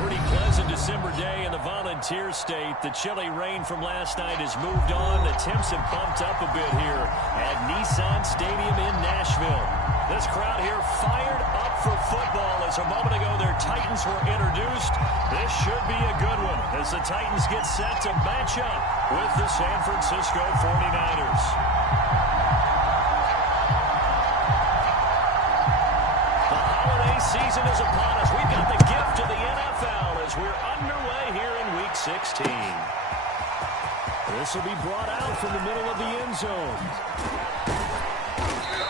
Pretty pleasant December day in the Volunteer State. The chilly rain from last night has moved on. The temps have bumped up a bit here at Nissan Stadium in Nashville. This crowd here fired up for football as a moment ago their Titans were introduced. This should be a good one as the Titans get set to match up with the San Francisco 49ers. Season is upon us. We've got the gift of the NFL as we're underway here in Week 16. This will be brought out from the middle of the end zone.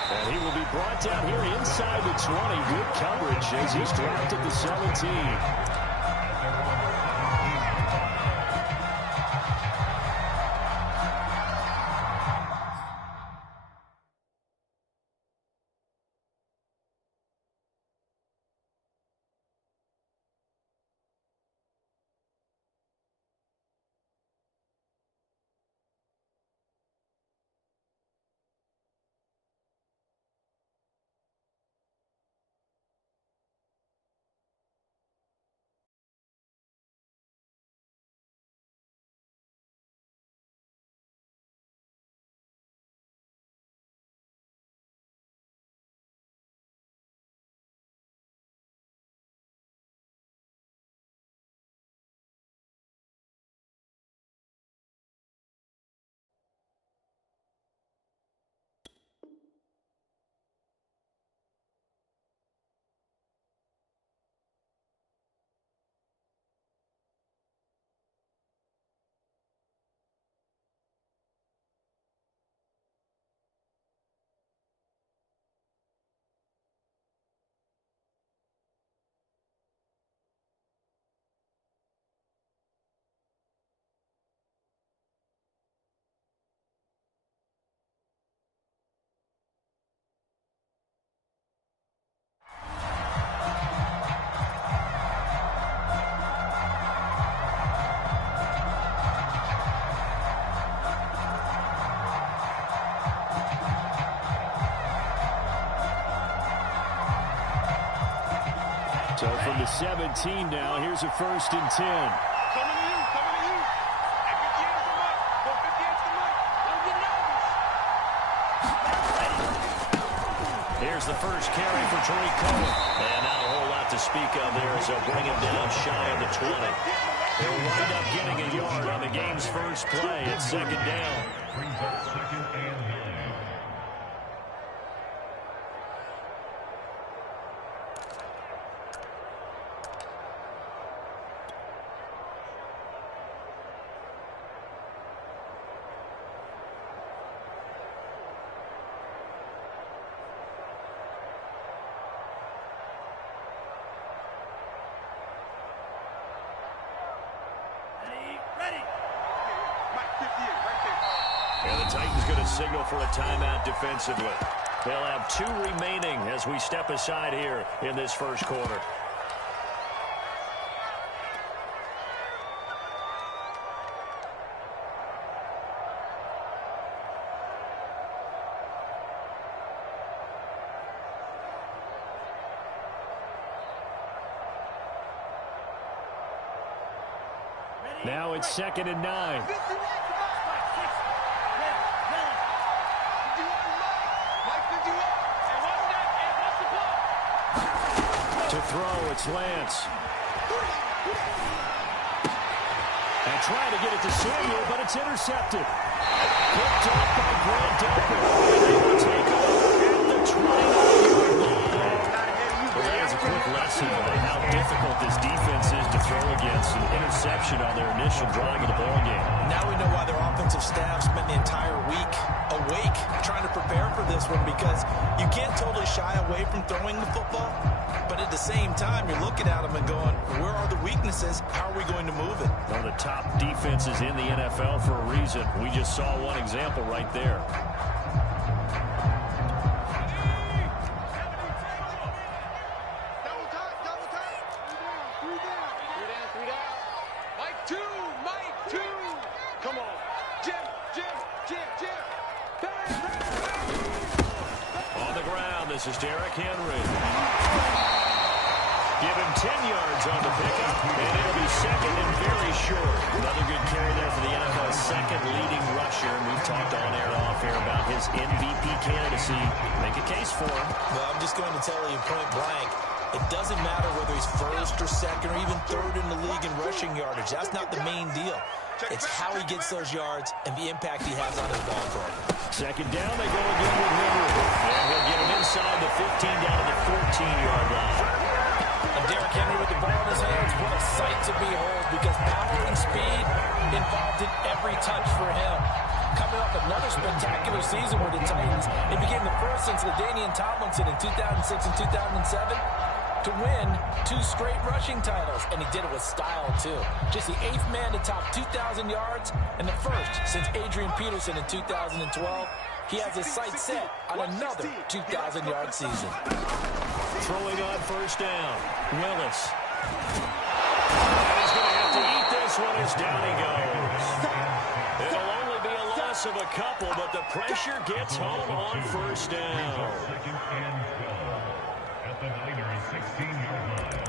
And he will be brought down here inside the 20. Good coverage as he's dropped at the 17. So from the 17 now, here's a 1st and 10. Here's the first carry for Tariq Cohen. And not a whole lot to speak of there, so bring him down shy of the 20. They'll wind up getting a yard on the game's first play. It's 2nd down. Brings up 2nd and 9. And the Titans going to signal for a timeout defensively. They'll have 2 remaining as we step aside here in this first quarter. Now it's 2nd and 9. To throw, it's Lance. And trying to get it to Samuel, but it's intercepted. Picked off by Grant Delpit. And they will take over at the 29-yard line. Well, there's a quick lesson on how difficult this defense is to throw against. An interception on their initial drive of the ballgame. Now we know why their offensive staff spent the entire week awake trying to prepare for this one, because you can't totally shy away from throwing the football. But at the same time, you're looking at them and going, where are the weaknesses? How are we going to move it? One of the top defenses in the NFL for a reason. We just saw one example right there. On the ground, this is Derrick Henry. Give him 10 yards on the pickup, and it'll be second and very short. Another good carry there for the NFL's second leading rusher. And we've talked on air and off air about his MVP candidacy. Make a case for him. Well, I'm just going to tell you point blank, it doesn't matter whether he's first or second or even third in the league in rushing yardage. That's not the main deal. It's how he gets those yards and the impact he has on his ball club. Second down, they go again with Henry. And he'll get him inside the 15 down to the 14-yard line. And Derrick Henry with the ball in his hands, what a sight to behold, because power and speed involved in every touch for him. Coming off another spectacular season with the Titans, it became the first since LaDainian Tomlinson in 2006 and 2007 to win 2 straight rushing titles, and he did it with style, too. Just the 8th man to top 2,000 yards, and the first since Adrian Peterson in 2012. He has his sights set on another 2,000-yard season. Throwing on first down, Willis. He's going to have to eat this one as down he goes. It'll only be a loss of a couple, but the pressure gets home on first down. Second and 12 at the Niners' 16-yard line.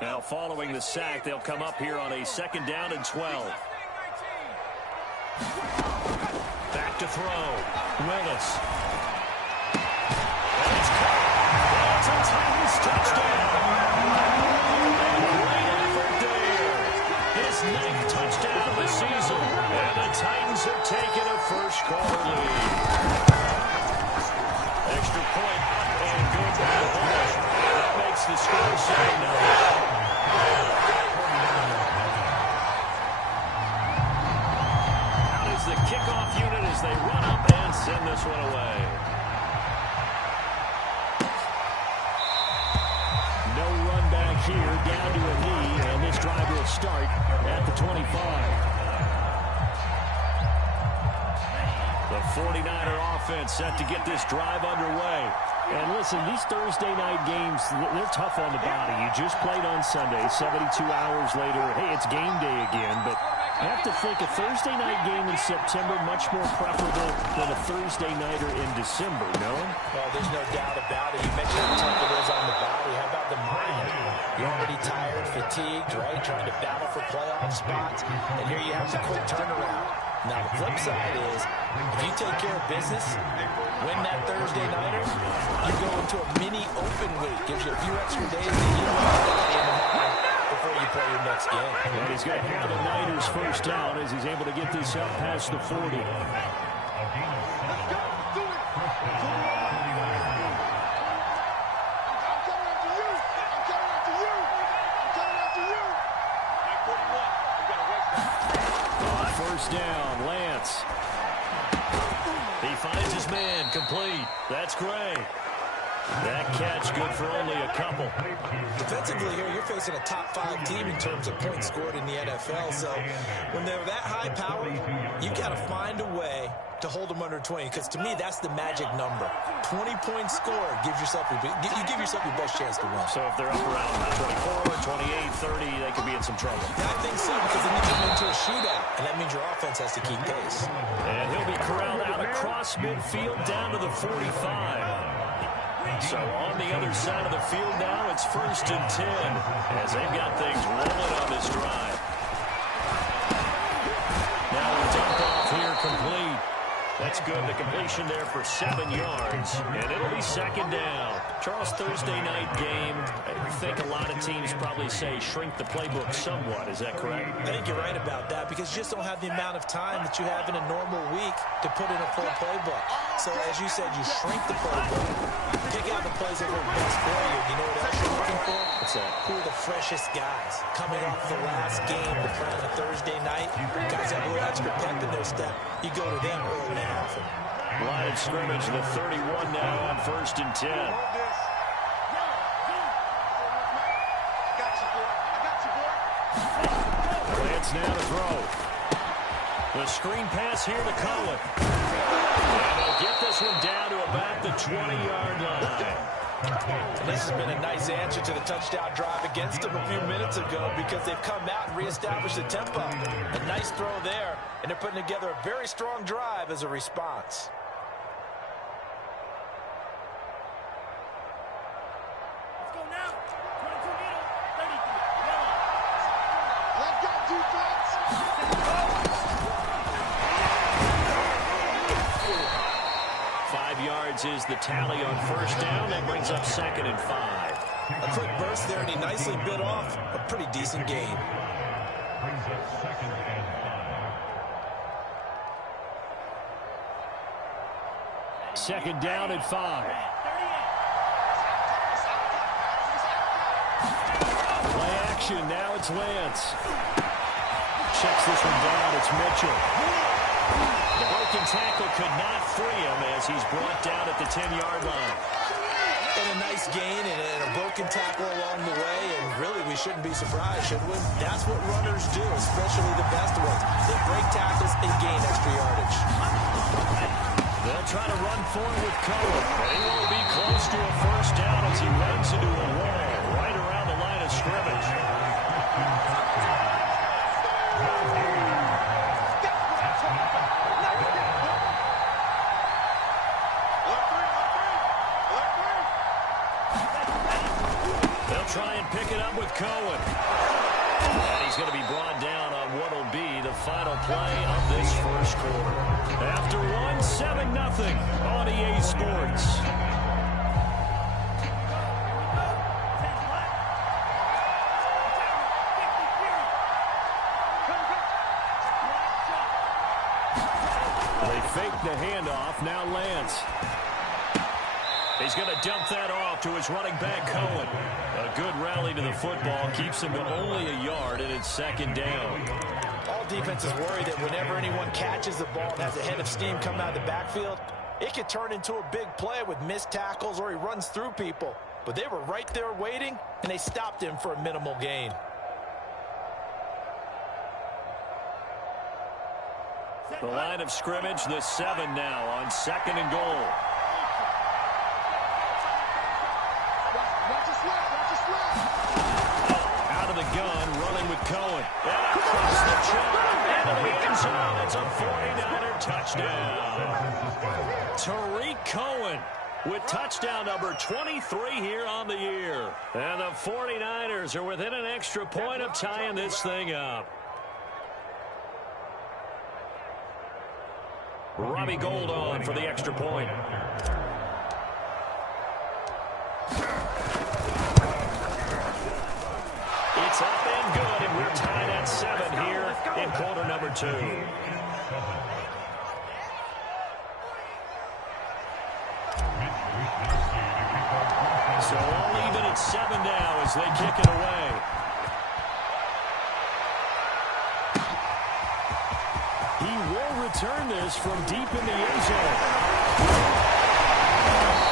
Now, following the sack, they'll come up here on a second down and 12. Back to throw. Willis. And it's caught. It's a Titans touchdown. Great effort there. His 9th touchdown of the season. And the Titans have taken a first-quarter lead. Extra point and good by the Bulldogs. That makes the score 7-0. The kickoff unit as they run up and send this one away. No run back here, down to a knee, and this drive will start at the 25. The 49er offense set to get this drive underway. And listen, these Thursday night games, they're tough on the body. You just played on Sunday, 72 hours later. Hey, it's game day again, but I have to think a Thursday night game in September much more preferable than a Thursday nighter in December, no? Well, there's no doubt about it. You mentioned how tough it is on the body. How about the mind? You're already tired, fatigued, right? Trying to battle for playoff spots. And here you have the quick turnaround. Now, the flip side is, if you take care of business, win that Thursday nighter, you go into a mini open week. Gives you a few extra days to heal up before you play your next game. And he's going to have the Niners first down as he's able to get this up past the 40. First down, Lance. He finds his man, complete. That's Gray. That catch good for only a couple. Defensively here, you're facing a top-5 team in terms of points scored in the NFL. So when they're that high power, you've got to find a way to hold them under 20. Because to me, that's the magic number. 20 points scored gives yourself you give yourself your best chance to win. So if they're up around 24, 28, 30, they could be in some trouble. I think so, because then you get into a shootout, and that means your offense has to keep pace. And he'll be corralled out across midfield down to the 45. So on the other side of the field now, it's 1st and 10 as they've got things rolling on this drive. Now a dump off here complete. That's good. The completion there for 7 yards, and it'll be second down. Charles, Thursday night game, I think a lot of teams probably say shrink the playbook somewhat. Is that correct? I think you're right about that because you just don't have the amount of time that you have in a normal week to put in a full playbook. So as you said, you shrink the playbook, pick out the plays that work best for you. You know what else you're looking for? What's that? Who are the freshest guys coming off the last game to play on a Thursday night? Guys have a little extra pep in their step. You go to them early and often. Line of scrimmage, the 31 now on 1st and 10. Lance now to throw. The screen pass here to Cohen. And they'll get this one down to about the 20-yard line. And this has been a nice answer to the touchdown drive against them a few minutes ago because they've come out and reestablished the tempo. A nice throw there, and they're putting together a very strong drive as a response. Let's go now. 22 middle, 33. Yellow. Let's go, defense. 5 yards is the tally on first down. That brings up 2nd and 5. A quick burst there, and he nicely bit off a pretty decent gain. Brings up 2nd and 5. 2nd down at 5. Play action. Now it's Lance. Checks this one down. It's Mitchell. The broken tackle could not free him as he's brought down at the 10-yard line. And a nice gain and a broken tackle along the way, and really we shouldn't be surprised, should we? That's what runners do, especially the best ones. They break tackles and gain extra yardage. They'll try to run forward with Cohen, but he won't be close to a first down as he runs into a wall right around the line of scrimmage. Try and pick it up with Cohen. And he's going to be brought down on what will be the final play of this first quarter. After one, 7-0 on EA Sports. They fake the handoff. Now Lance. He's going to dump that off to his running back, Cohen. A good rally to the football keeps him to only a yard, and it's 2nd down. All defenses worry that whenever anyone catches the ball and has a head of steam come out of the backfield, it could turn into a big play with missed tackles or he runs through people. But they were right there waiting, and they stopped him for a minimal gain. The line of scrimmage, the 7 now on 2nd and goal. Out of the gun, running with Cohen. And across the chalk into the end zone. It's a 49er touchdown. Tariq Cohen with touchdown number 23 here on the year. And the 49ers are within an extra point of tying this thing up. Robbie Gould on for the extra point. It's up and good, and we're tied at 7 here in quarter number 2. So all even at 7 now as they kick it away. He will return this from deep in the end zone.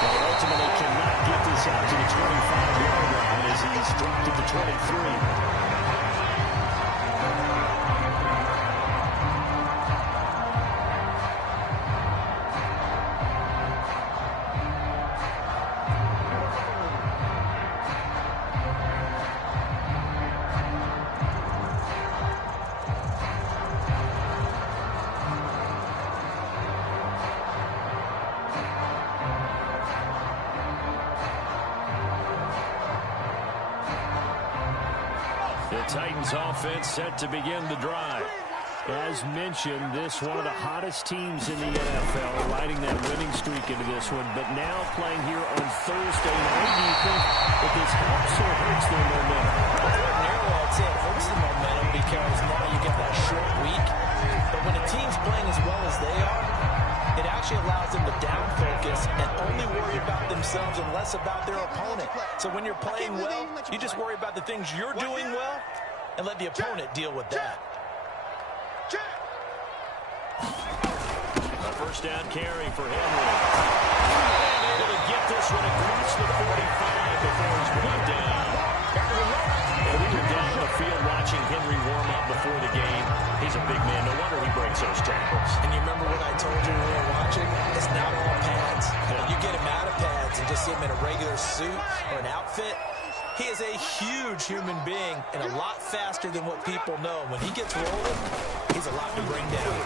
But ultimately cannot get this out to the 25-yard line as he's dropped at the 23. Titans offense set to begin the drive. As mentioned, this one of the hottest teams in the NFL, riding that winning streak into this one, but now playing here on Thursday night. Do you think that this helps or hurts their momentum? Ordinarily, I'd say it hurts the momentum because now you get that short week. But when a team's playing as well as they are, it actually allows them to down focus and only worry about themselves and less about their opponent. So when you're playing well, you just worry about the things you're doing well and let the opponent deal with that. A first down carry for Henry. And able to get this one across the 45 before he's brought down. And we were down the field watching Henry warm up before the game. He's a big man. No wonder he breaks those tackles. And you remember what I told you when we were watching? It's not all pads. You get him out of pads and just see him in a regular suit or an outfit. He is a huge human being and a lot faster than what people know. When he gets rolling, he's a lot to bring down.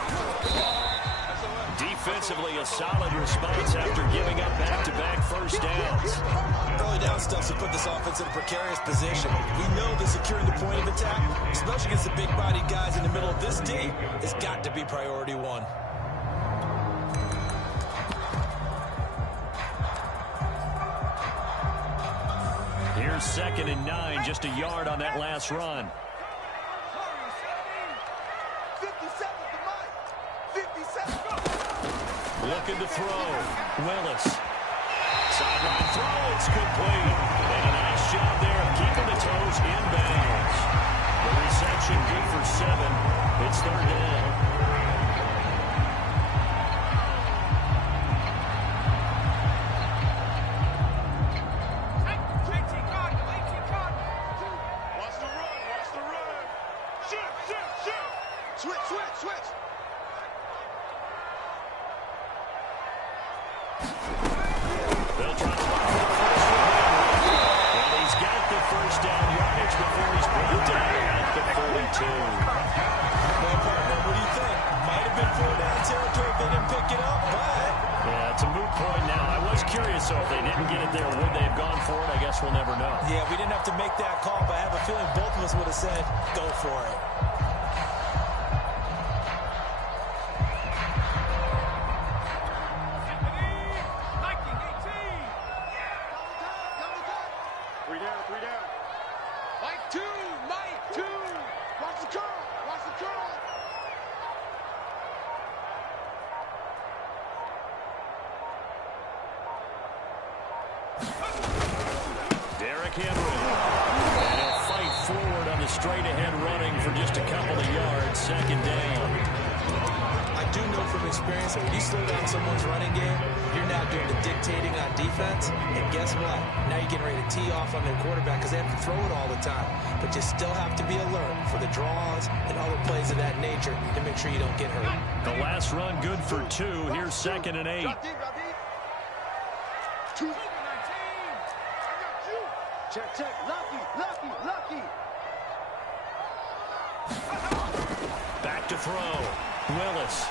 Defensively, a solid response after giving up back-to-back first downs. Early down stuff to put this offense in a precarious position. We know that securing the point of attack, especially against the big-bodied guys in the middle of this D, has got to be priority one. Here's 2nd and 9, just a yard on that last run. 50 seconds to Mike. 50 seconds. Looking to throw. Willis. Sideline throw. It's complete. And a nice job there of keeping the toes in bounds. The reception good for 7. It's 3rd down. Switch. They'll try to lock up first one. And he's got the first down yardage before he's brought down at the 42. Well, partner, what do you think? Might have been 4-down territory if they didn't pick it up, but... Yeah, it's a moot point now. I was curious, so if they didn't get it there, would they have gone for it? I guess we'll never know. Yeah, we didn't have to make that call, but I have a feeling both of us would have said, go for it. Mike 2. Watch the curl. Derrick Henry. And he'll fight forward on the straight-ahead running for just a couple of yards. 2nd down. I do know from experience that when you slow down someone's running game, you're now doing the dictating on defense. And guess what? Now you're getting ready to tee off on their quarterback because they have to throw it all the time. But you still have to be alert for the draws and other plays of that nature to make sure you don't get hurt. The last run good for 2. Here's 2nd and 8. Drop deep. 2. Check. Lucky. Back to throw. Willis.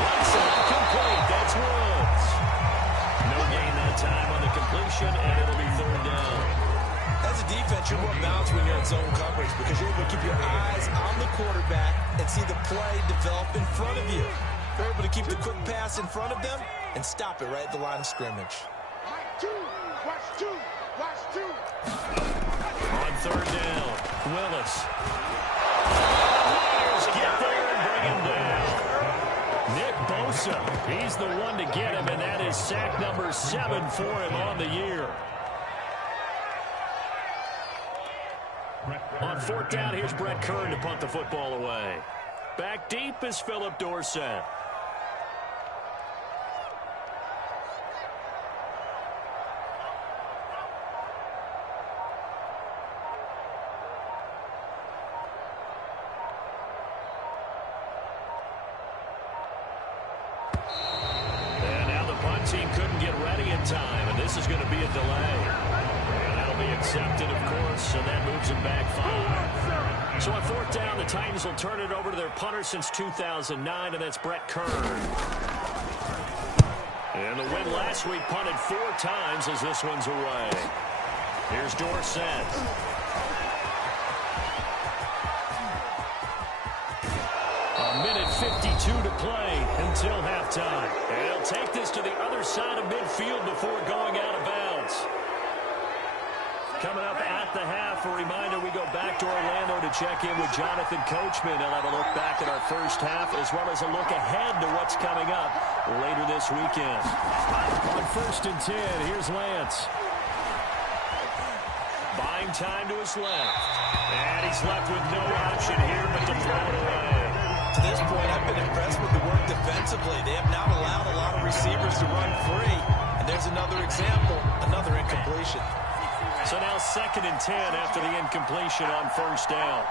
Once incomplete. That's Woods. No gain that time on the completion, and it'll be 3rd down. As a defense, you're more balanced when you're in zone coverage because you're able to keep your eyes on the quarterback and see the play develop in front of you. You're able to keep the quick pass in front of them and stop it right at the line of scrimmage. Mike 2. Watch 2. On 3rd down, Willis. Warriors get there and bring him down. Nick Bosa, he's the one to get him, and that is sack number 7 for him on the year. On 4th down, here's Brett Kern to punt the football away. Back deep is Philip Dorsett. Team couldn't get ready in time, and this is going to be a delay. And that'll be accepted, of course, and that moves them back 5. So on 4th down, the Titans will turn it over to their punter since 2009, and that's Brett Kern. And the win last week punted 4 times as this one's away. Here's Dorsett. A minute 52 to play until halftime. And he'll take this to the other side of midfield before going out of bounds. Coming up at the half, a reminder, we go back to Orlando to check in with Jonathan Coachman. He'll have a look back at our first half as well as a look ahead to what's coming up later this weekend. On 1st and 10, here's Lance. Buying time to his left. And he's left with no option here but to throw it away. To this point, I've been impressed with the work defensively. They have not allowed a lot of receivers to run free. And there's another example, another incompletion. So now 2nd and 10 after the incompletion on 1st down.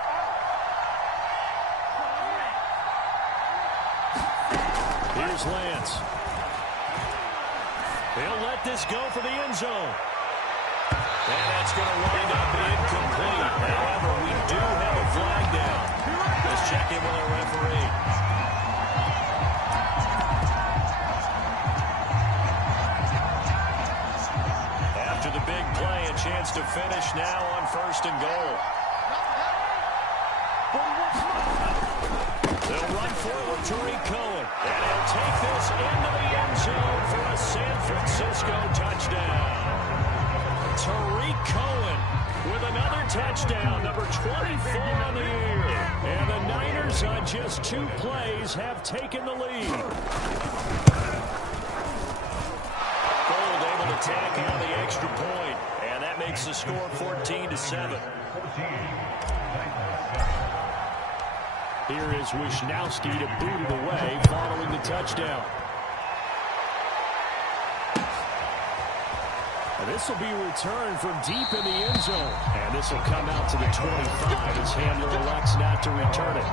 Here's Lance. He'll let this go for the end zone. And that's going to wind up incomplete. However, we do have a flag down. Let's check in with our referee. After the big play, a chance to finish now on 1st and goal. They'll run forward Tariq Cohen. And he'll take this into the end zone for a San Francisco touchdown. Tariq Cohen with another touchdown, number 24 on the year. And the Niners on just 2 plays have taken the lead. Gold able to tack out the extra point, and that makes the score 14-7. Here is Wisnowski to boot it away following the touchdown. And this will be returned from deep in the end zone. And this will come out to the 25 as handler elects not to return it.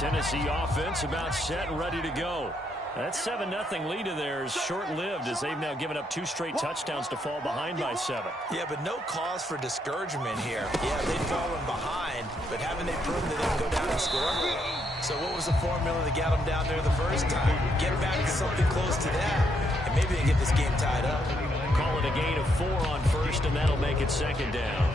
Tennessee offense about set and ready to go. That 7-0 lead of theirs short-lived as they've now given up 2 straight touchdowns to fall behind by 7. Yeah, but no cause for discouragement here. Yeah, they've fallen behind, but haven't they proven that they can go down and score? So what was the formula that got them down there the first time? Get back to something close to that, and maybe they get this game tied up. Call it a gain of 4 on 1st, and that'll make it 2nd down.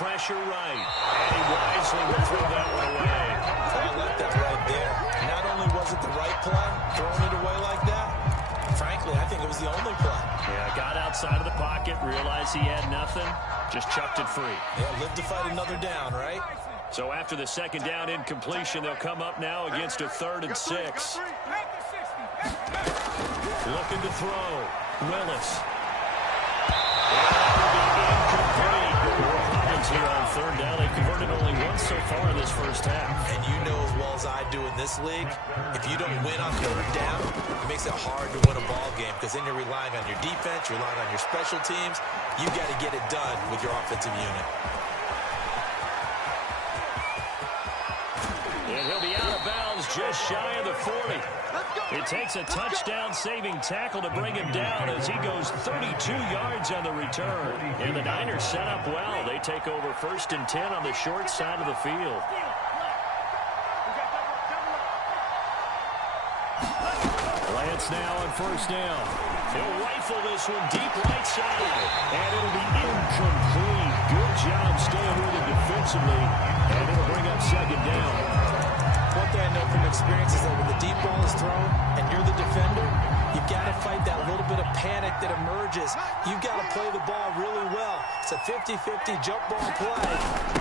Pressure right, and he wisely will throw that one away. I like that right there. Not only was it the right play, throwing it away like that, frankly, I think it was the only play. Yeah, got outside of the pocket, realized he had nothing, just chucked it free. Yeah, live to fight another down, right? So after the 2nd down incompletion, they'll come up now against a 3rd and 6. Looking to throw. Willis. Here on 3rd down. They've converted only once so far in this first half. And you know as well as I do in this league, if you don't win on 3rd down, it makes it hard to win a ball game because then you're relying on your defense, you're relying on your special teams. You've got to get it done with your offensive unit. And he'll be out of bounds just shy of the 40. It takes a touchdown-saving tackle to bring him down as he goes 32 yards on the return. And the Niners set up well. They take over 1st and 10 on the short side of the field. Lance now on 1st down. He'll rifle this one deep right side. And it'll be incomplete. Good job staying with it defensively. And it'll bring up 2nd down. One thing I know from experience is that when the deep ball is thrown and you're the defender, you've got to fight that little bit of panic that emerges. You've got to play the ball really well. It's a 50-50 jump ball play.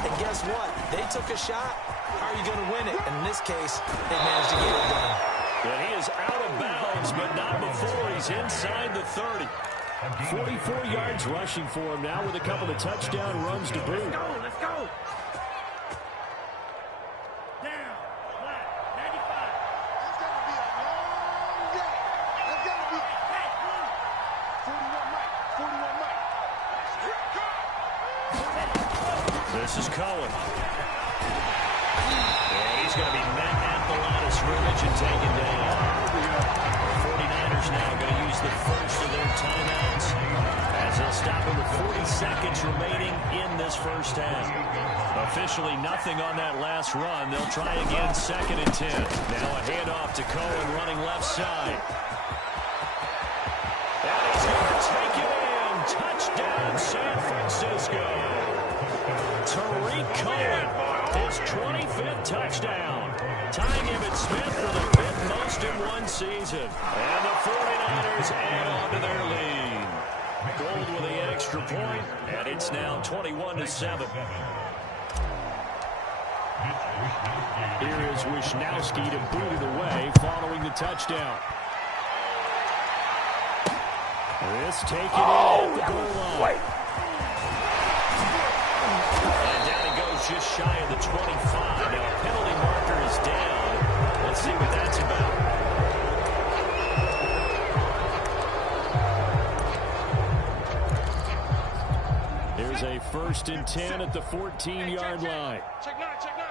And guess what? They took a shot. How are you going to win it? And in this case, they managed to get it done. And he is out of bounds, but not before he's inside the 30. 44 yards rushing for him now with a couple of touchdown runs to boot. Let's go. This is Cohen. And he's going to be met at the line of scrimmage and taken down. The 49ers now going to use the first of their timeouts as they'll stop him with 40 seconds remaining in this first half. Officially nothing on that last run. They'll try again 2nd and 10. Now a handoff to Cohen running left side. And he's going to take it in. Touchdown, San Francisco. Tariq Cohen, his 25th touchdown. Tying Emmitt Smith for the 5th most in one season. And the 49ers add on to their lead. Gold with the extra point, and it's now 21-7. Here is Wisnowski to boot it away following the touchdown. This taken in at the goal line. is just shy of the 25. Now, a penalty marker is down. Let's see what that's about. Here's a 1st and 10 at the 14-yard line. Check nine, check nine.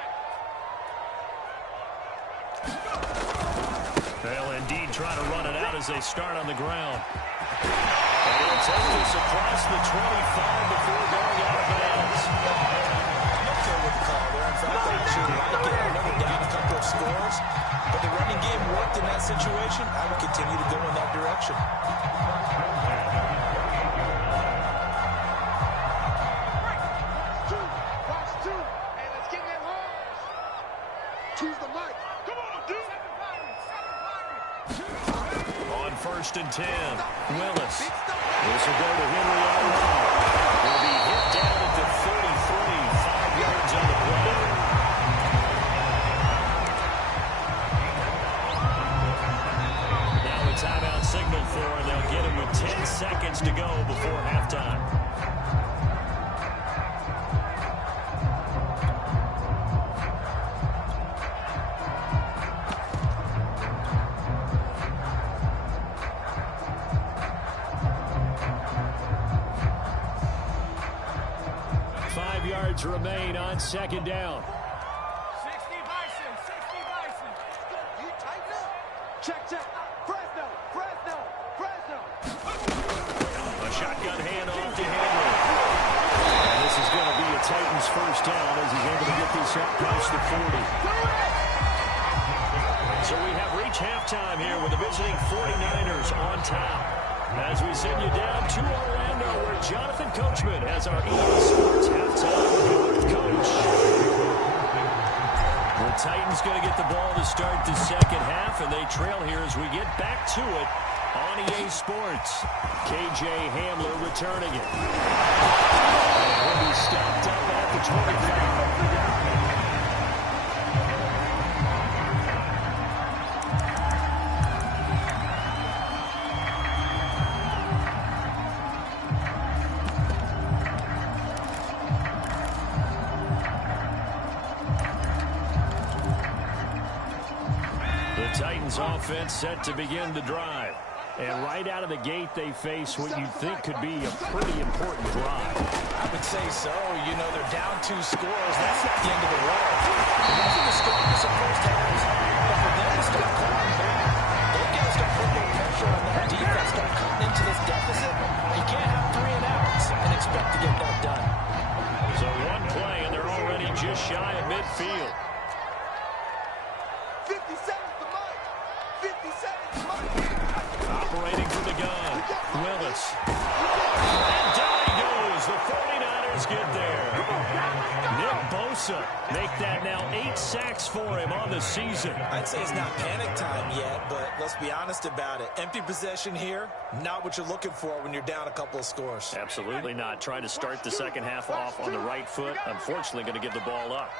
They'll indeed try to run it out as they start on the ground. And he'll take this across the 25 before going out of bounds. I'm okay with the call there. In fact, I actually like it. I know they're down a couple of scores, but the running game worked in that situation. I would continue to go in that direction. Watch two. Hey, let's get that home. Choose the mic. Come on, dude. On 1st and 10, Willis. This will go to Henry Allen. Will be hit down at the 33, 5 yards on the play. Now a timeout signal for him. They'll get him with 10 seconds to go before halftime. Remain on 2nd down. 60 Bison, 60 Bison. You tighten up. Check, check. Fresno, Fresno, Fresno. A shotgun handoff to Henry. And this is going to be a Titans 1st down as he's able to get this up past the 40. So we have reached halftime here with the visiting 49ers on top. As we send you down to Orlando, where Jonathan Coachman has our EA Sports halftime with Coach. The Titans going to get the ball to start the 2nd half, and they trail here as we get back to it on EA Sports. KJ Hamler returning it. And he'll be stopped up at the 25. Offense set to begin the drive. And right out of the gate, they face what you think could be a pretty important drive. I would say so. You know, they're down 2 scores. That's not the end of the road. It wasn't the strongest of first halves, but for them to start clawing back, they've got to start putting more pressure on that defense, start cutting into this deficit. You can't have 3 and outs and expect to get that done. So one play, and they're already just shy of midfield. 50 seconds to Mike. 50 seconds to Mike. Operating from the gun, Willis. And down he goes. The 49ers get there. Nick Bosa make that now 8 sacks for him on the season. I'd say it's not panic time yet, but let's be honest about it. Empty possession here, not what you're looking for when you're down a couple of scores. Absolutely not. Trying to start the 2nd half off on the right foot. Unfortunately, going to give the ball up.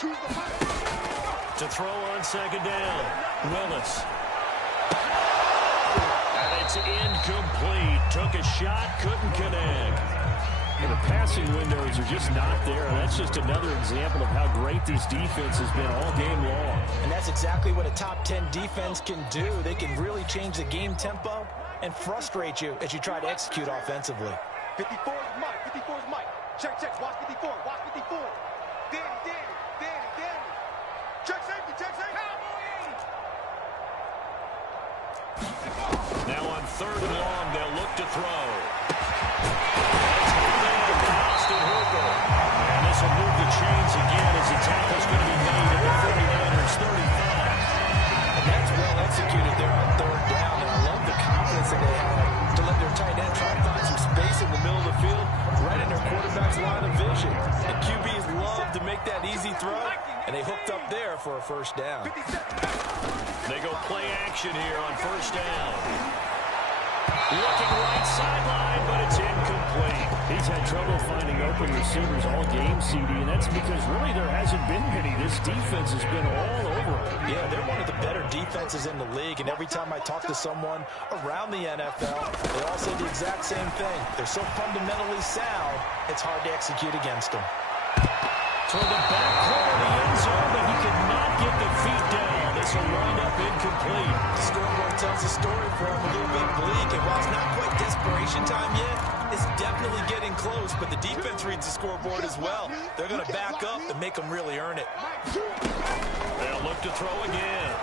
To throw on 2nd down, Willis. And it's incomplete. Took a shot, couldn't connect. And the passing windows are just not there. That's just another example of how great this defense has been all game long. And that's exactly what a top 10 defense can do. They can really change the game tempo and frustrate you as you try to execute offensively. 54 is Mike. 54 is Mike. Check, check. Watch 54. Watch 54. Danny, Danny, Danny, Danny. Check safety, check safety. Now on 3rd and long, they'll look to throw. And this will move the chains again as the tackle's going to be made at the 49ers 35. And that's well executed there on 3rd down. And I love the confidence that they had to let their tight end try to find some space in the middle of the field, right in their quarterback's line of vision. And QBs love to make that easy throw, and they hooked up there for a 1st down. They go play action here on 1st down. Looking right sideline, but it's incomplete. He's had trouble finding open receivers all game, CD, and that's because really there hasn't been many. This defense has been all over him. Yeah, they're one of the better defenses in the league, and every time I talk to someone around the NFL, they all say the exact same thing. They're so fundamentally sound, it's hard to execute against them. toward the back corner of the end zone, but he could not get the feet down. This will wind up incomplete. The scoreboard tells the story for him a little bit bleak, and while it's not quite desperation time yet, it's definitely getting close, but the defense reads the scoreboard as well. They're going to back up and make them really earn it. They'll look to throw again.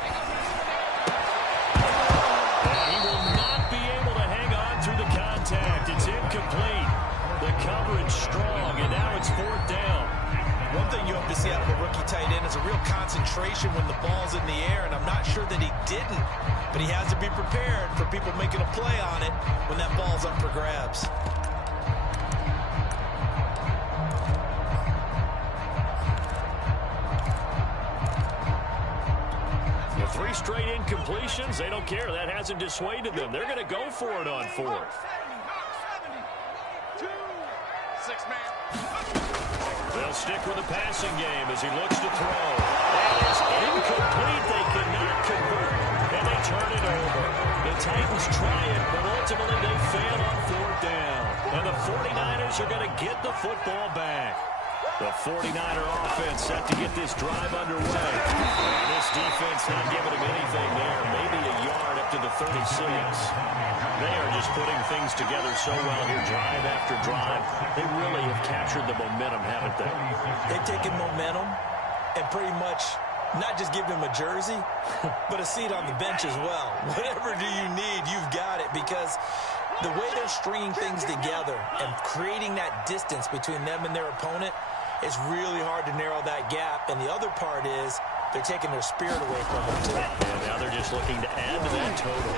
And he will not be able to hang on through the contact. It's incomplete. The coverage strong, and now it's 4th down. One thing you hope to see out of a rookie tight end is a real concentration when the ball's in the air, and I'm not sure that he didn't, but he has to be prepared for people making a play on it when that ball's up for grabs. The 3 straight incompletions, they don't care. That hasn't dissuaded them. They're going to go for it on 4th. They'll stick with the passing game as he looks to throw. That is incomplete. They cannot convert, and they turn it over. The Titans try it, but ultimately they fail on 4th down. And the 49ers are going to get the football back. The 49er offense set to get this drive underway. And this defense not giving him anything there. Maybe a yard up to the 36. They are just putting things together so well here, drive after drive. They really have captured the momentum, haven't they? They've taken momentum and pretty much not just give him a jersey, but a seat on the bench as well. Whatever do you need, you've got it, because the way they're stringing things together and creating that distance between them and their opponent, it's really hard to narrow that gap. And the other part is they're taking their spirit away from them, too. And now they're just looking to add to that total.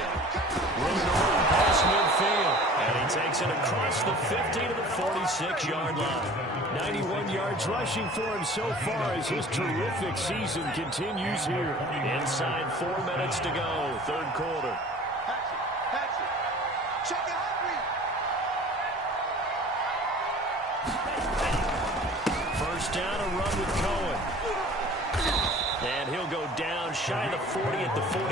Room to run past midfield. And he takes it across the 50 to the 46-yard line. 91 yards rushing for him so far as his terrific season continues here. Inside 4 minutes to go, 3rd quarter. Check it out. First down, a run with Cohen. And he'll go down shy of the 40 at the 41.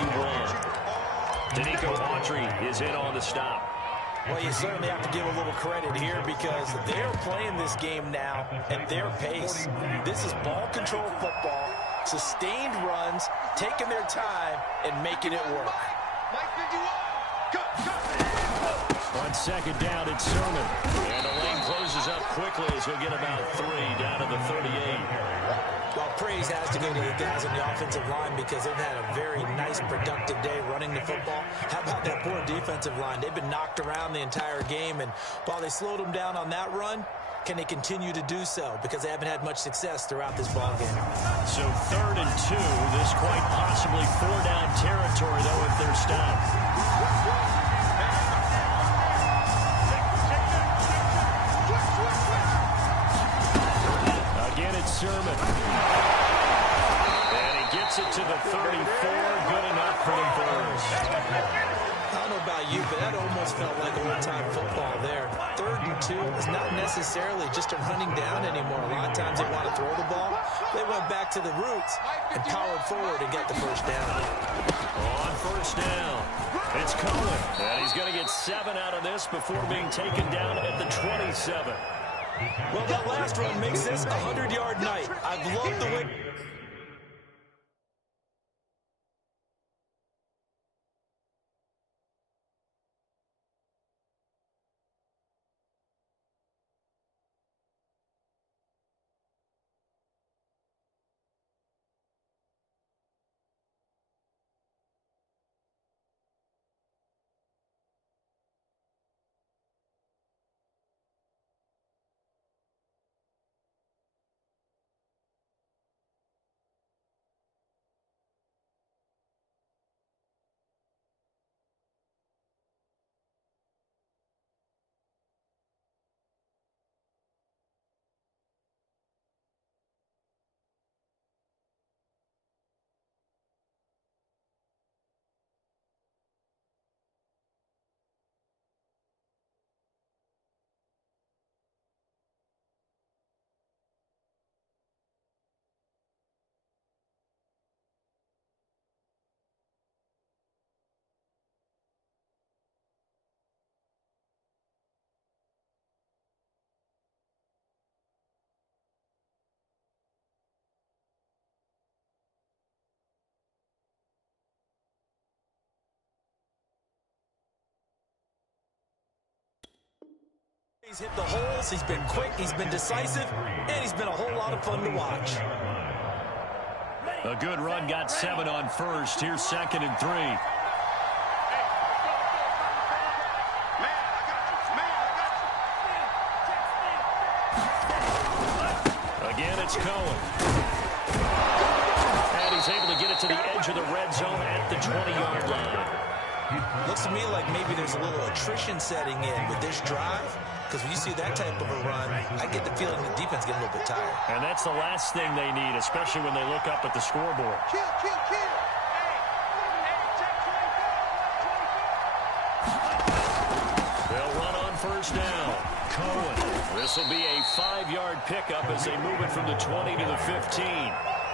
Danico Autry is in on the stop. Well, you certainly have to give a little credit here because they're playing this game now at their pace. This is ball control football, sustained runs, taking their time, and making it work. On 2nd down, it's Sermon. And the lane closes up quickly as he'll get about 3 down to the 38. Well, praise has to go to the guys on the offensive line because they've had a very nice, productive day running the football. How about that poor defensive line? They've been knocked around the entire game, and while they slowed them down on that run, can they continue to do so? Because they haven't had much success throughout this ball game. So 3rd and 2, this quite possibly 4-down territory, though, if they're stopped. Again, it's Sermon. And he gets it to the 34. Good enough for the first. I don't know about you, but that almost felt like old-time football there. 3rd and 2 is not necessarily just a running down anymore. A lot of times they want to throw the ball. They went back to the roots and powered forward and got the first down. On 1st down, it's Cohen. And he's going to get 7 out of this before being taken down at the 27. Well, that last run makes this a 100-yard night. I've loved the way... He's hit the holes, he's been quick, he's been decisive, and he's been a whole lot of fun to watch. A good run, got 7 on first. Here's 2nd and 3. Again, it's Cohen. And he's able to get it to the edge of the red zone at the 20-yard line. Looks to me like maybe there's a little attrition setting in with this drive, because when you see that type of a run, I get the feeling the defense getting a little bit tired. And that's the last thing they need, especially when they look up at the scoreboard. Kill, kill, kill. They'll run on first down. Cohen. This will be a 5-yard pickup as they move it from the 20 to the 15.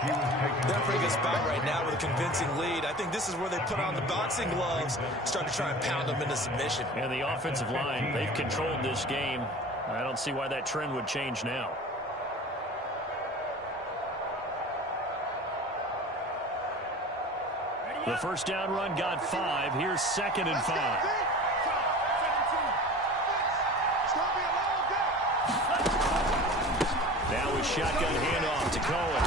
They're in a pretty good spot right now with a convincing lead. I think this is where they put on the boxing gloves, start to try and pound them into submission. And the offensive line, they've controlled this game. I don't see why that trend would change now. The first down run got 5. Here's 2nd and 5. Now a shotgun handoff to Cohen.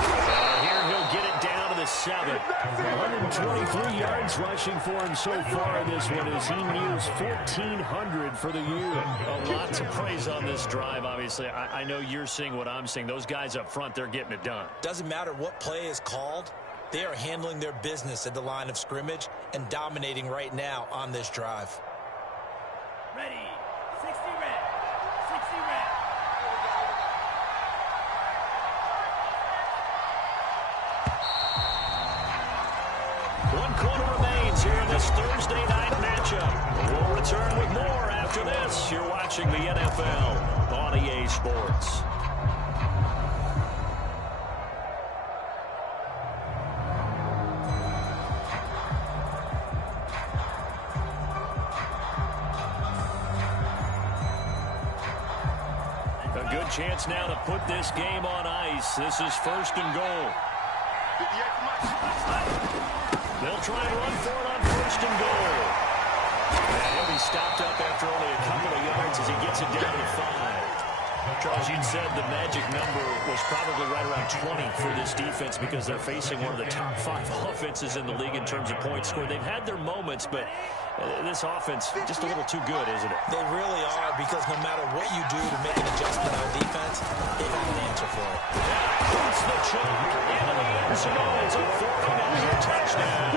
Here he'll get it down to the 7. 123 yards rushing for him so far this one as he nears 1,400 for the year. A lot to praise on this drive, obviously. I know you're seeing what I'm seeing. Those guys up front, they're getting it done. Doesn't matter what play is called. They are handling their business at the line of scrimmage and dominating right now on this drive. Ready. 60 red. 60 red. One quarter remains here in this Thursday night matchup. We'll return with more after this. You're watching the NFL on EA Sports. A good chance now to put this game on ice. This is 1st and goal. They'll try and run for it on 1st and goal. And he'll be stopped up after only a couple of yards as he gets it down to 5. Charles, you said the magic number was probably right around 20 for this defense because they're facing one of the top 5 offenses in the league in terms of points scored. They've had their moments, but this offense just a little too good, isn't it? They really are, because no matter what you do to make an adjustment on defense, they've got an answer for it. Puts the chunk into the end zone. It's a 49-yard touchdown.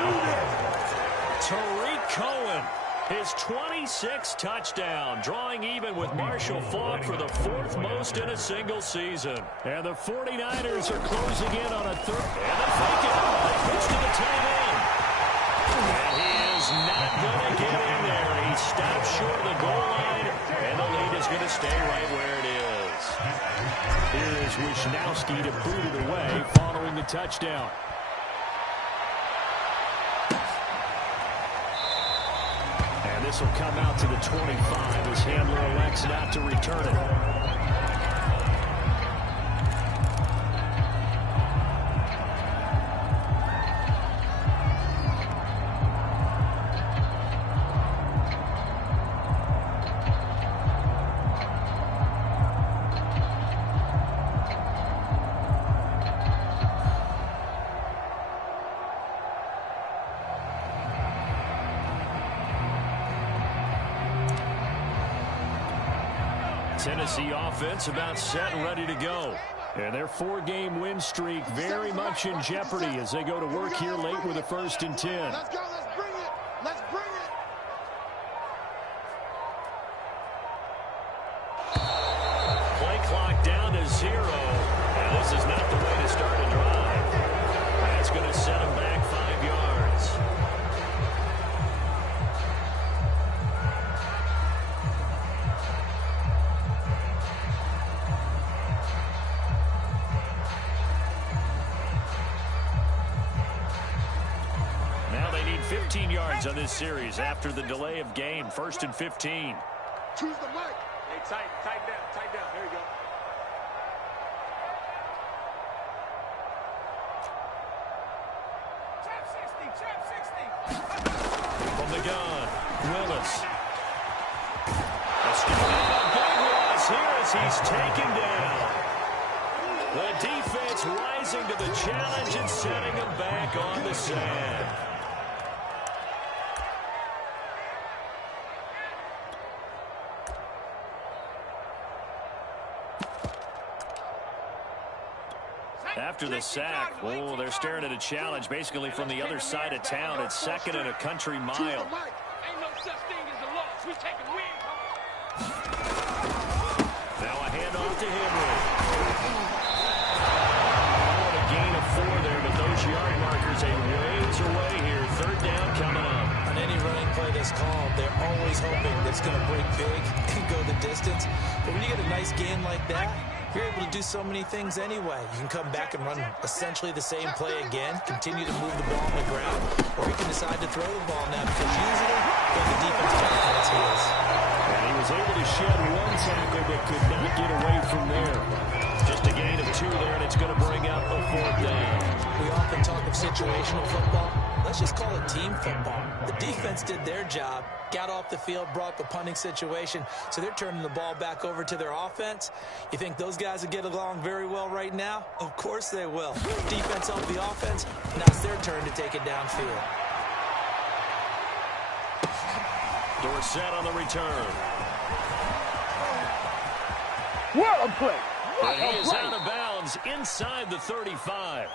Tariq Cohen, his 26th touchdown, drawing even with Marshall Faulk for the 4th most in a single season. And the 49ers are closing in on a third. And they fake it. They pitch to the tight end. And he is not going to get in there. He stops short of the goal line, and the lead is going to stay right where it is. Here is Wishnowski to boot it away following the touchdown. And this will come out to the 25 as Handler elects not to return it. Tennessee offense about set and ready to go. And their 4-game win streak very much in jeopardy as they go to work here late with a 1st and 10. Let's go. Let's bring it. Let's bring it. Play clock down to 0. And this is not the way to start a drive. That's going to set them back 5 yards. Now they need 15 yards on this series after the delay of game. 1st and 15. Choose the mic. Hey, tight down, tight down. There you go. Trap 60. From the gun, Willis. A big Willis, as he's taken down. The defense rising to the challenge and setting him back on the sand. After the sack, oh, they're staring at a challenge basically from the other side of town. It's 2nd and a country mile. Ain't no such thing as a loss. We take a win. Now a handoff to Henry. Oh, a gain of 4 there, but those yard markers a ways away here. 3rd down coming up. On any running play that's called, they're always hoping that it's going to break big and go the distance. But when you get a nice gain like that, you're able to do so many things anyway. You can come back and run essentially the same play again, continue to move the ball on the ground, or you can decide to throw the ball now because usually the defense is back on its heels. And he was able to shed 1 tackle but could not get away from there. Just a gain of 2 there, and it's going to bring up a 4th down. We often talk of situational football. Let's just call it team football. The defense did their job, got off the field, brought the punting situation, so they're turning the ball back over to their offense. You think those guys will get along very well right now? Of course they will. Defense helped the offense. Now it's their turn to take it downfield. Dorsett on the return. What a play. But he is out of bounds inside the 35.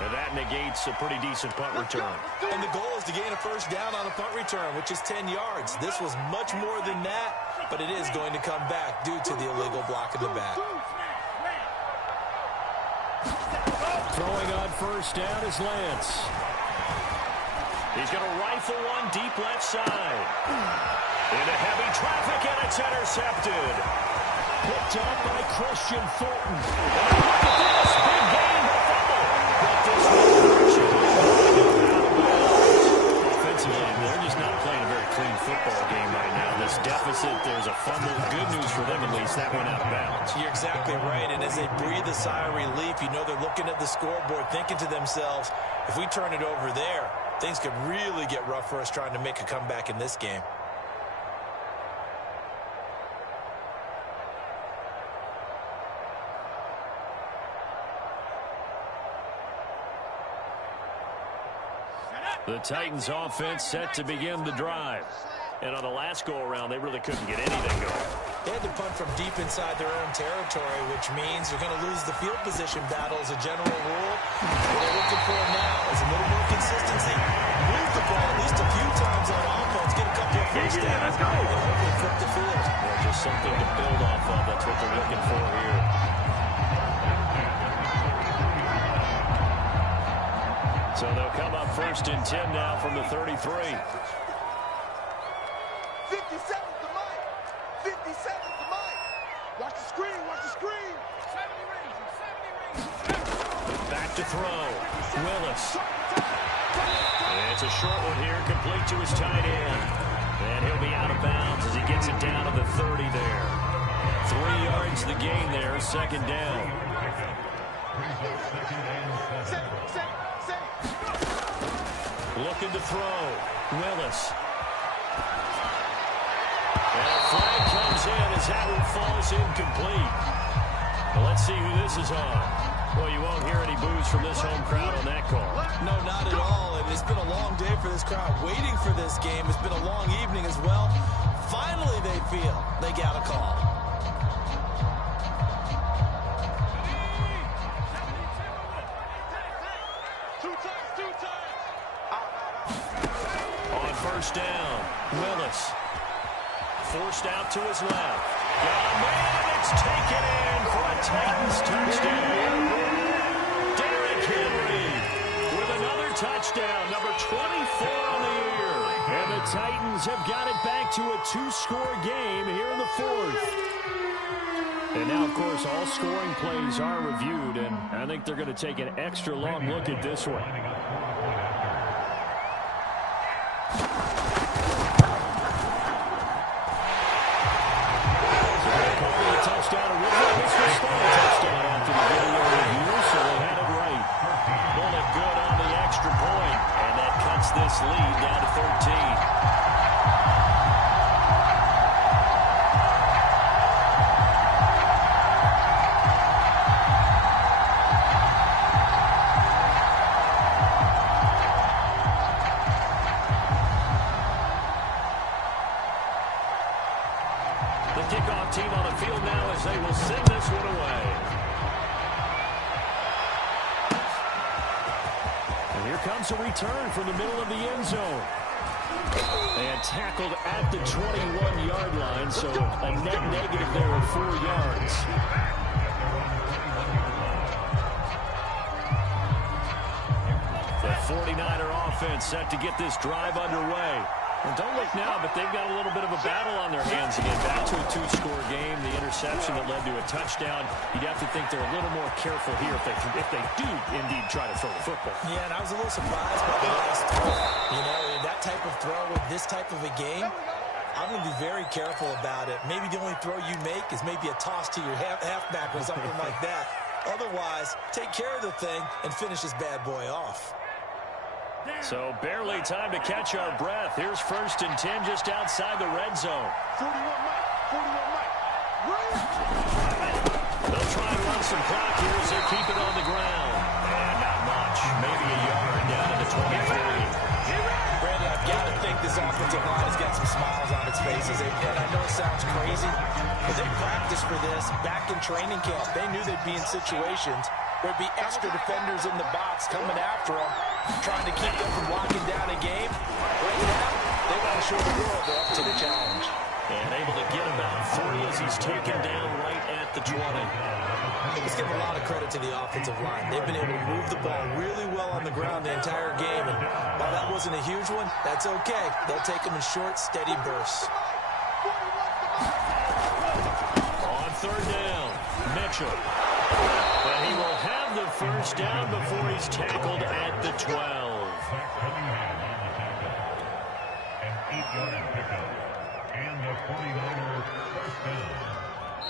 And that negates a pretty decent punt return. And the goal is to gain a 1st down on a punt return, which is 10 yards. This was much more than that, but it is going to come back due to the illegal block in the back. Throwing on 1st down is Lance. He's going to rifle one deep left side. Into heavy traffic, and it's intercepted. Picked up by Christian Fulton. Look at this. Big gain, but fumble. But this offensively, they're just not playing a very clean football game right now. This deficit, there's a fumble. Good news for them, at least. That went out of bounds. You're exactly right, and as they breathe a sigh of relief, you know they're looking at the scoreboard, thinking to themselves, if we turn it over there, things could really get rough for us trying to make a comeback in this game. The Titans offense set to begin the drive. And on the last go-around, they really couldn't get anything going. They had to punt from deep inside their own territory, which means you're going to lose the field position battle as a general rule. What they're looking for now is a little more consistency. Move the ball at least a few times on offense, get a couple of first downs, and hopefully flip the field. Well, just something to build off of. That's what they're looking for here. So they'll come up 1st and 10 now from the 33. 57 to Mike. 57 to Mike. Watch the screen. Watch the screen. 70 range. Back to throw. Willis. It's a short one here, complete to his tight end. And he'll be out of bounds as he gets it down to the 30 there. 3 yards the gain there, 2nd down. Looking to throw. Willis. And a flag comes in as that one falls incomplete. Well, let's see who this is on. Well, you won't hear any boos from this home crowd on that call. No, not at all. And it's been a long day for this crowd waiting for this game. It's been a long evening as well. Finally, they feel they got a call. On 1st down, Willis. Forced out to his left. Got a man, it's taken in for a Titans touchdown. Derrick Henry with another touchdown, number 24 on the year. And the Titans have got it back to a 2-score game here in the 4th. And now, of course, all scoring plays are reviewed, and I think they're going to take an extra long look at this one. Touchdown after the video review, so they had it right. Bullet good on the extra point, and that cuts this lead down to 13. The kickoff team on the field now as they will send this one away. And here comes a return from the middle of the end zone. And tackled at the 21-yard line, so a net negative there of 4 yards. The 49er offense set to get this drive underway. And don't look now, but they've got a little bit of a battle on their hands again. Back to a 2-score game. The interception that led to a touchdown. You'd have to think they're a little more careful here if they do indeed try to throw the football. Yeah, and I was a little surprised by the last throw. You know, in that type of throw with this type of a game, I'm going to be very careful about it. Maybe the only throw you make is maybe a toss to your halfback or something like that. Otherwise, take care of the thing and finish this bad boy off. So barely time to catch our breath. Here's 1st and 10 just outside the red zone. 41 Mike. 41 Mike. They'll try and run some clock here as they keep it on the ground. And not much. Maybe a yard down to the 23. Brandon, I've got to think this offensive line has got some smiles on its faces. And I know it sounds crazy, but they practiced for this back in training camp. They knew they'd be in situations where there'd be extra defenders in the box coming after them, trying to keep them from locking down a game. Right now, they want to show the world they're up to the challenge. And able to get about 3 as he's taken down right at the 20. Let's give a lot of credit to the offensive line. They've been able to move the ball really well on the ground the entire game. And while that wasn't a huge one, that's okay. They'll take them in short, steady bursts. On 3rd down, Mitchell. And he will have the 1st down before he's tackled at the 12. An 8-yard pickup. And the 49er 1st down.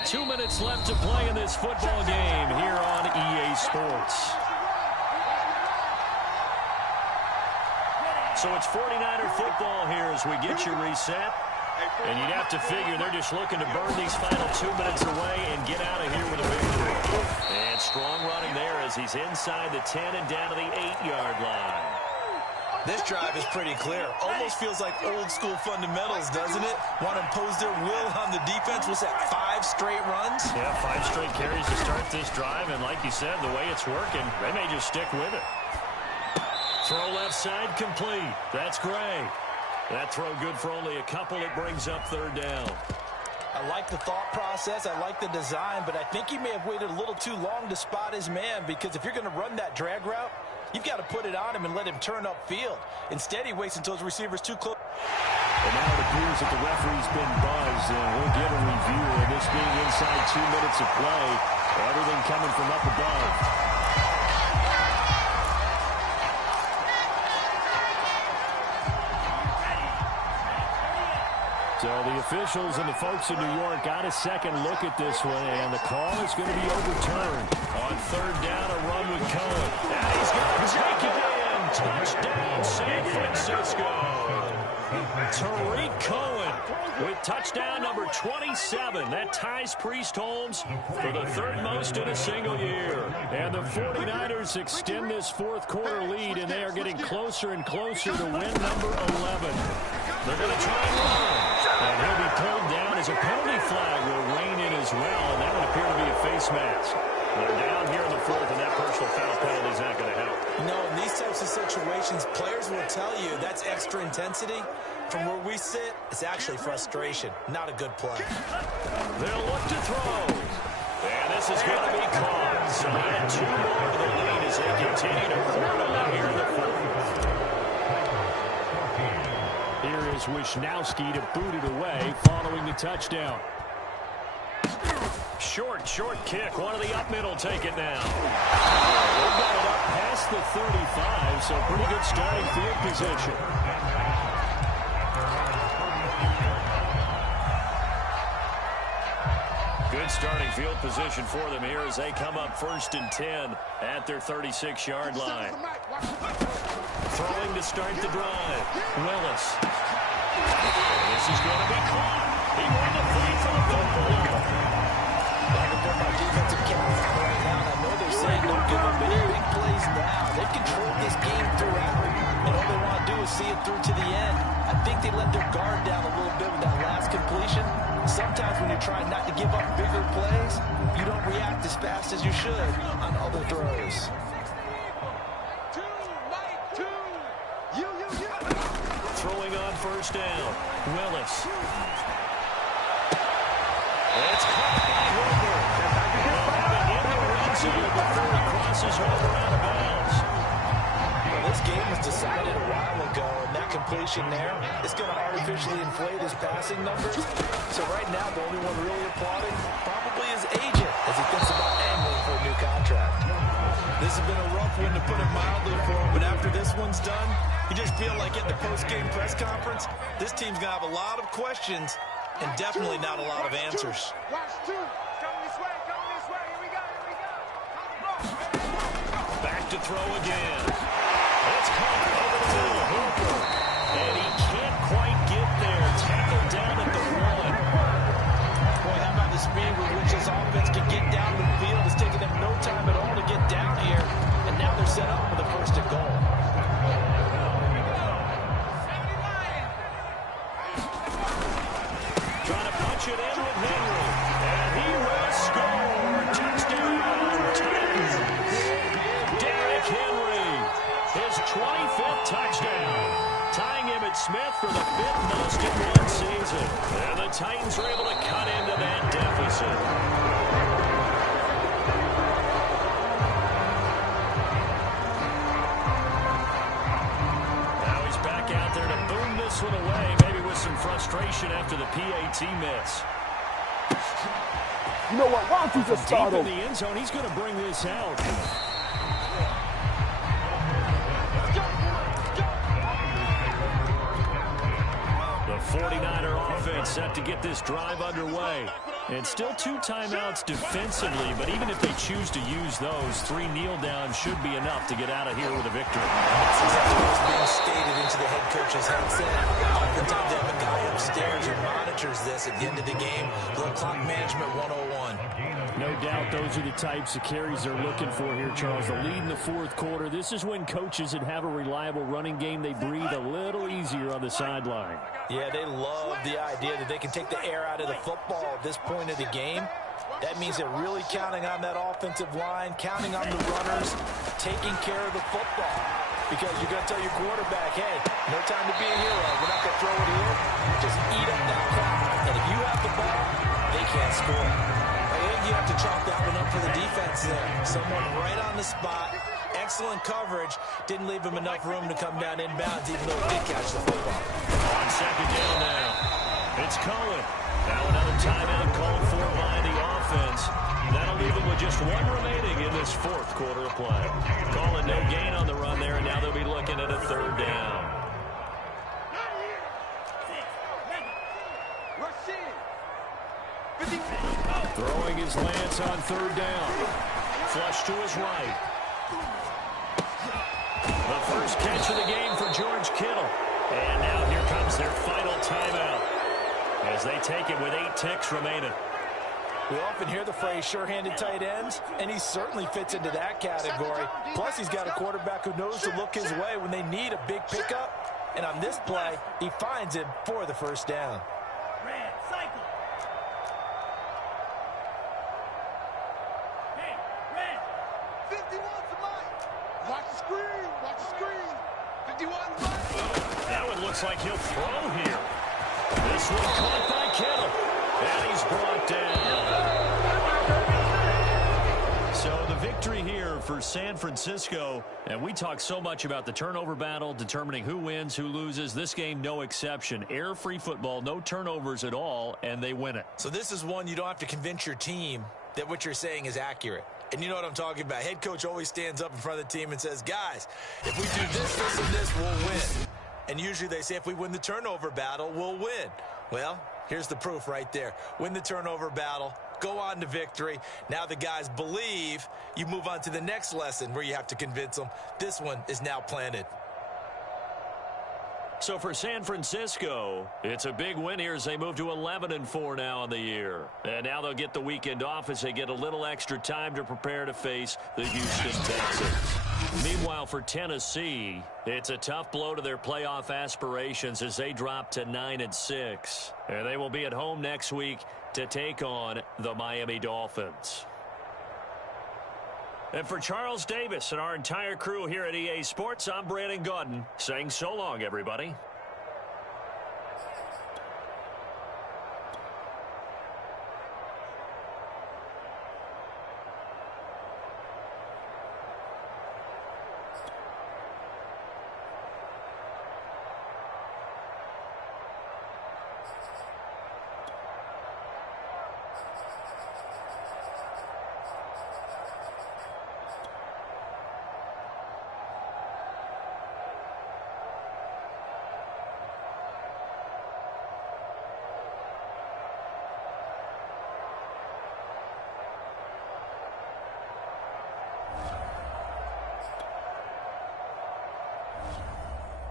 2 minutes left to play in this football game here on EA Sports. So it's 49er football here as we get you reset. And you'd have to figure they're just looking to burn these final 2 minutes away and get out of here with a victory. And strong running there as he's inside the 10 and down to the 8-yard line. This drive is pretty clear. Almost feels like old school fundamentals, doesn't it? Want to impose their will on the defense. Was that 5 straight runs? Yeah, 5 straight carries to start this drive. And like you said, the way it's working, they may just stick with it. Throw left side complete. That's Gray. That throw good for only a couple. It brings up 3rd down. I like the thought process. I like the design, but I think he may have waited a little too long to spot his man, because if you're going to run that drag route, you've got to put it on him and let him turn upfield. Instead, he waits until his receiver's too close. And now it appears that the referee's been buzzed, and we'll get a review of this being inside 2 minutes of play. Everything coming from up above. So the officials and the folks in New York got a second look at this one, and the call is going to be overturned. On 3rd down, a run with Cohen. And he's going to take it in. Touchdown, San Francisco. Tariq Cohen with touchdown number 27. That ties Priest Holmes for the 3rd most in a single year. And the 49ers extend this 4th quarter lead, and they are getting closer and closer to win number 11. They're going to try and run. And he'll be pulled down as a penalty flag will rein in as well, and that would appear to be a face mask. They're down here in the 4th, and that personal foul penalty is not going to help. No, in these types of situations, players will tell you that's extra intensity. From where we sit, it's actually frustration, not a good play. They'll look to throw. And this is going to be caught. So add 2 more to the lead as they continue to pour it on here in the 4th. Here is Wisnowski to boot it away following the touchdown. Short kick. One of the up middle take it now. They've got it up past the 35, so pretty good starting field position. Good starting field position for them here as they come up 1st and 10 at their 36-yard line. Throwing to start the drive. Willis. This is going to be caught. He won the fight for the football. My defensive captain right now, and I know they're saying don't give them any big plays now. They've controlled this game throughout, and all they want to do is see it through to the end. I think they let their guard down a little bit with that last completion, sometimes when you're trying not to give up bigger plays, you don't react as fast as you should on other throws. Throwing on first down. Willis. It's caught by Wilbur. In the red zone before he crosses over out of bounds. Well, this game was decided a while ago, and that completion there is going to artificially inflate his passing numbers. So right now, the only one really applauding probably his agent as he thinks about angling for a new contract. This has been a rough one, to put it mildly, for him, but after this one's done, you just feel like at the post-game press conference, this team's going to have a lot of questions and definitely not a lot of answers. Watch two. Coming this way, here we go. Back to throw again. It's caught over the middle. Hooper. And he can't quite get there. Tackled down at the 1. Boy, how about the speed with which this offense can get down the field? It's taken them no time at all to get down here, and now they're set up for the first and goal. Trying to punch it in with Henry. And he will score. Touchdown, Titans. Derrick Henry. His 25th touchdown. Tying Emmitt Smith for the 5th most in one season. And the Titans are able to cut into that deficit. Now he's back out there to boom this one away, maybe with some frustration after the PAT miss. You know what? Why don't you just start Deep in over? the end zone, he's going to bring this out. The 49er offense set to get this drive underway. And still 2 timeouts defensively, but even if they choose to use those, 3 kneel downs should be enough to get out of here with a victory. That's exactly what's being stated into the head coach's headset. Oftentimes they have a guy upstairs who monitors this at the end of the game. Little clock management 101. No doubt those are the types of carries they're looking for here, Charles. The lead in the 4th quarter. This is when coaches that have a reliable running game, they breathe a little easier on the sideline. Yeah, they love the idea that they can take the air out of the football at this point of the game. That means they're really counting on that offensive line, counting on the runners, taking care of the football. Because you're going to tell your quarterback, hey, no time to be a hero. We're not going to throw it here. Just eat up that clock. And if you have the ball, they can't score. I think you have to chalk that one up for the defense there. Someone right on the spot. Excellent coverage. Didn't leave him enough room to come down inbounds, even though he did catch the football. On second down now. It's Cohen. Now another timeout called for by the offense. That'll leave them with just 1 remaining in this 4th quarter of play. Calling no gain on the run there, and now they'll be looking at a 3rd down. Throwing his Lance on 3rd down. Flush to his right. The first catch of the game for George Kittle. And now here comes their final timeout as they take it with 8 ticks remaining. We often hear the phrase sure-handed tight ends, and he certainly fits into that category. Plus, he's got a quarterback who knows to look his way when they need a big pickup. And on this play, he finds him for the first down. Red, cycle. Hey, red. 51 to Mike. Watch the screen. Watch the screen. 51 Mike. That one looks like he'll throw here. This one caught by Kittle. And he's brought down. So the victory here for San Francisco. And we talk so much about the turnover battle, determining who wins, who loses. This game, no exception. Air-free football, no turnovers at all, and they win it. So this is one you don't have to convince your team that what you're saying is accurate. And you know what I'm talking about. Head coach always stands up in front of the team and says, guys, if we do this, this, and this, we'll win. And usually they say if we win the turnover battle, we'll win. Well, here's the proof right there. Win the turnover battle, go on to victory. Now the guys believe. You move on to the next lesson where you have to convince them. This one is now planted. So for San Francisco, it's a big win here as they move to 11-4 now on the year. And now they'll get the weekend off as they get a little extra time to prepare to face the Houston Texans. Meanwhile, for Tennessee, it's a tough blow to their playoff aspirations as they drop to 9-6. And they will be at home next week to take on the Miami Dolphins. And for Charles Davis and our entire crew here at EA Sports, I'm Brandon Gaudin saying so long, everybody.